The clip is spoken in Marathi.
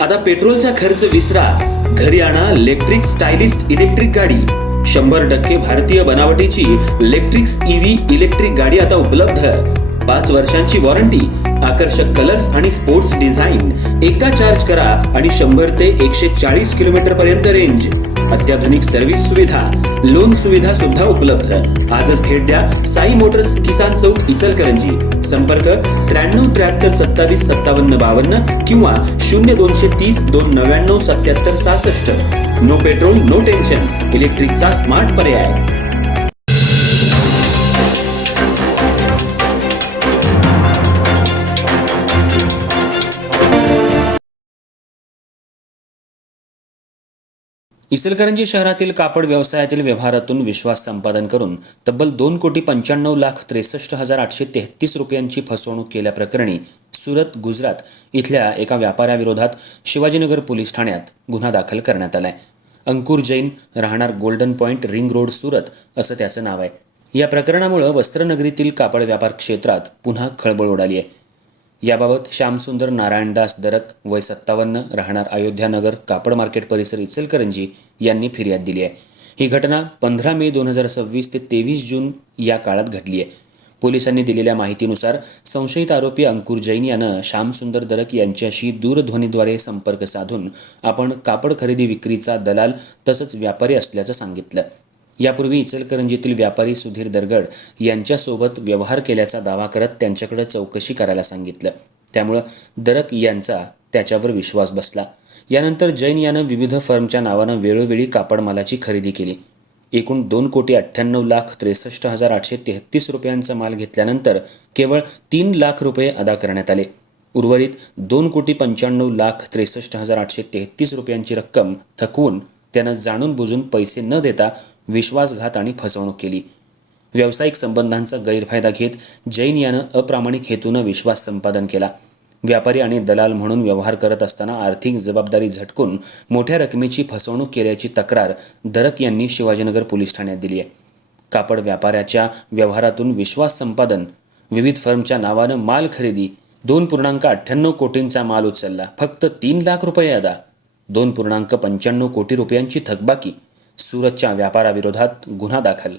आता पेट्रोलचा खर्च विसरा, घरी आणा इलेक्ट्रिक स्टायलिस्ट इलेक्ट्रिक गाडी। 100% भारतीय बनावटीची इलेक्ट्रिक्स ईव्ही इलेक्ट्रिक गाडी आता उपलब्ध। 5 वर्षांची वॉरंटी, आकर्षक कलर्स आणि स्पोर्ट्स डिझाइन। एकदा चार्ज करा आणि 100 ते 140 किलोमीटर पर्यंत रेंज। अत्याधुनिक सर्व्हिस सुविधा, लोन सुविधा सुद्धा उपलब्ध। आजच भेट द्या साई मोटर्स, किसान चौक, इचलकरंजी। संपर्क 93 73 27 57 52 किंवा 0230 299 77 66। नो पेट्रोल नो टेन्शन, इलेक्ट्रिकचा स्मार्ट पर्याय। इचलकरंजी शहरातील कापड व्यवसायातील व्यवहारातून विश्वास संपादन करून तब्बल 2,95,63,833 रुपयांची फसवणूक केल्याप्रकरणी सुरत, गुजरात इथल्या एका व्यापाऱ्याविरोधात शिवाजीनगर पोलीस ठाण्यात गुन्हा दाखल करण्यात आलाय। अंकुर जैन, राहणार golden point, ring road, Surat असं त्याचं नाव आहे। या प्रकरणामुळे वस्त्रनगरीतील कापड व्यापार क्षेत्रात पुन्हा खळबळ उडाली आहे। याबाबत श्यामसुंदर नारायणदास दरक, वय 57, राहणार अयोध्यानगर, कापड मार्केट परिसर, इचलकरंजी यांनी फिर्याद दिली आहे। ही घटना 15 मे 2026 ते 23 जून या काळात घडली आहे। पोलिसांनी दिलेल्या माहितीनुसार संशयित आरोपी अंकुर जैन यानं श्यामसुंदर दरक यांच्याशी दूरध्वनीद्वारे संपर्क साधून आपण कापड खरेदी विक्रीचा दलाल तसंच व्यापारी असल्याचं सांगितलं। यापूर्वी इचलकरंजीतील व्यापारी सुधीर दरगड यांच्यासोबत व्यवहार केल्याचा दावा करत त्यांच्याकडे चौकशी करायला सांगितलं। त्यामुळे दरक यांचा त्याच्यावर विश्वास बसला। यानंतर जैन यानं विविध फर्मच्या नावानं वेळोवेळी कापड मालाची खरेदी केली। एकूण 2,98,63,833 रुपयांचा माल घेतल्यानंतर केवळ 3 लाख रुपये अदा करण्यात आले। उर्वरित 2,95,63,833 रुपयांची रक्कम थकवून त्यानं जाणून बुजून पैसे न देता विश्वासघात आणि फसवणूक केली। व्यावसायिक संबंधांचा गैरफायदा घेत जैन यानं अप्रामाणिक हेतूनं विश्वास संपादन केला। व्यापारी आणि दलाल म्हणून व्यवहार करत असताना आर्थिक जबाबदारी झटकून मोठ्या रकमेची फसवणूक केल्याची तक्रार दरक यांनी शिवाजीनगर पोलीस ठाण्यात दिली आहे। कापड व्यापाऱ्याच्या व्यवहारातून विश्वास संपादन, विविध फर्मच्या नावानं माल खरेदी, 2.98 कोटींचा माल उचलला, फक्त 3 लाख रुपये अदा, 2.95 कोटी रुपयांची थकबाकी, सुरतच्या व्यापाराविरोधात गुन्हा दाखल।